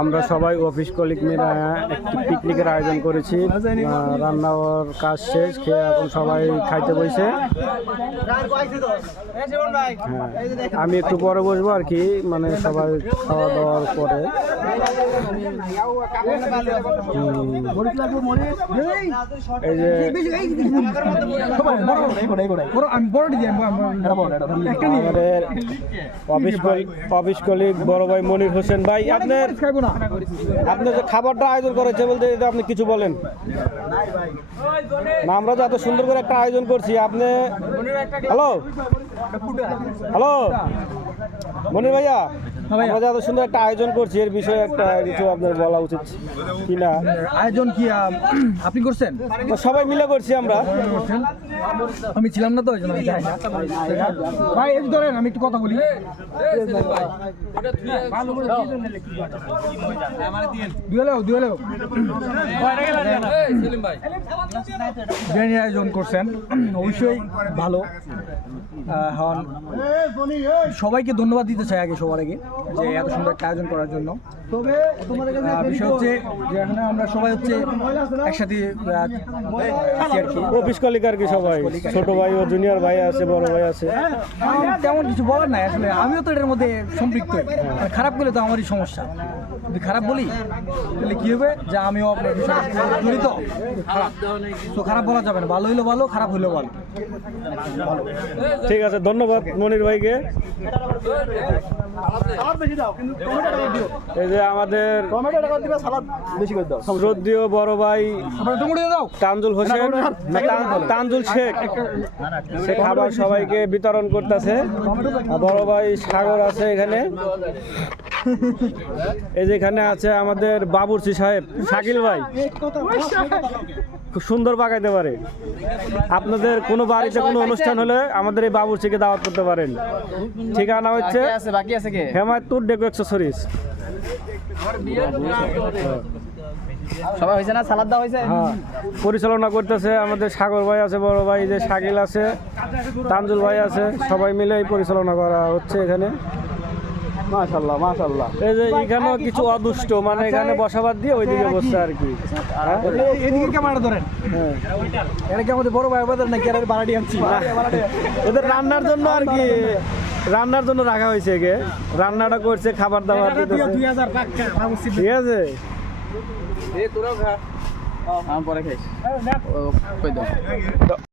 আমরা সবাই office colleague মিলে একটি পিকনিকের আয়োজন করেছি। রান্নার কাজ শেষ, খেয়ে এখন সবাই খাইতে বসে। আমি একটু পরে বসবো আর কি, মানে সবাই খাওয়া দাওয়ার পরে। এই যে আমাদের অফিস কলিগ বড় ভাই মনির হোসেন ভাই, আপনি যে খাবারটা আয়োজন করেছে বলতে আপনি কিছু বলেন না? আমরা যে এত সুন্দর করে একটা আয়োজন করছি, আপনি হ্যালো হ্যালো মনির ভাইয়া, আমরা যে এত সুন্দর একটা আয়োজন করছি এর বিষয়ে একটা কিছু আপনার বলা উচিত কি না? আয়োজন কি আপনি করছেন? সবাই মিলে করছি আমরা। আমি ছিলাম না তো, ওই জন্য আমি জানি না। ভাই একটু ধরেন, আমি একটু কথা বলি। বিরিয়ানির আয়োজন করছেন, অবশ্যই ভালো। এখন সবাইকে ধন্যবাদ দিতে চাই আগে, সবার আগে, যে এত সুন্দর একটা আয়োজন করার জন্য। বিষয় হচ্ছে যে এখানে আমরা সবাই হচ্ছে একসাথে আছি আর কি, অফিস কলিগ আর কি সবাই, ছোট ভাই ও জুনিয়র ভাই আছে, বড় ভাই আছে। তেমন কিছু বলার নাই আসলে, আমিও তো এটার মধ্যে সম্পৃক্ত। খারাপ করলে তো আমারই সমস্যা, যদি খারাপ বলি তাহলে কি হবে, যে আমিও আপনার জড়িত। খারাপ তো খারাপ বলা যাবে না, ভালো হইলো ভালো, খারাপ হইলেও ভালো। ঠিক আছে, ধন্যবাদ মনির ভাইকে। এই যে আমাদের শ্রদ্ধেয় বড় ভাই তানজুল হোসেন, তানজুল শেখ, সে খাবার সবাইকে বিতরণ করতেছে। বড় ভাই সাগর আছে এখানে। এই যে এখানে আছে আমাদের বাবুর্চি সাহেব শাকিল ভাই, খুব সুন্দর পাকাইতে পারে। আপনাদের কোনো বাড়িতে কোনো অনুষ্ঠান হলে আমাদের এই বাবুর্চিকে দাওয়াত করতে পারেন। ঠিকানা হচ্ছে হেমায়তপুর ডেকো অ্যাক্সেসরিজ। সবাই হয়েছে না? সালাদ দেওয়া হয়েছে? হ্যাঁ, পরিচালনা করতেছে আমাদের সাগর ভাই আছে, বড় ভাই যে শাকিল আছে, তানজুল ভাই আছে, সবাই মিলে এই পরিচালনা করা হচ্ছে এখানে। মাশাআল্লাহ মাশাআল্লাহ। এই যে এখানেও কিছু অদুষ্ট, মানে এখানে বসাবাদ দিয়ে ওইদিকে বসছে আর কি। এদিকে ক্যামেরা ধরেন। হ্যাঁ, এটা কি আমাদের বড় ভাই বাজার নাকি? এর ভাড়াটি আনছি এদের রান্নার জন্য আর কি, রান্নার জন্য রাখা হয়েছে। একে রান্নাটা করছে, খাবার দাবার দিতেছে। 2000 টাকা ঠিক আছে, তোরাও খা, পরে খাইস।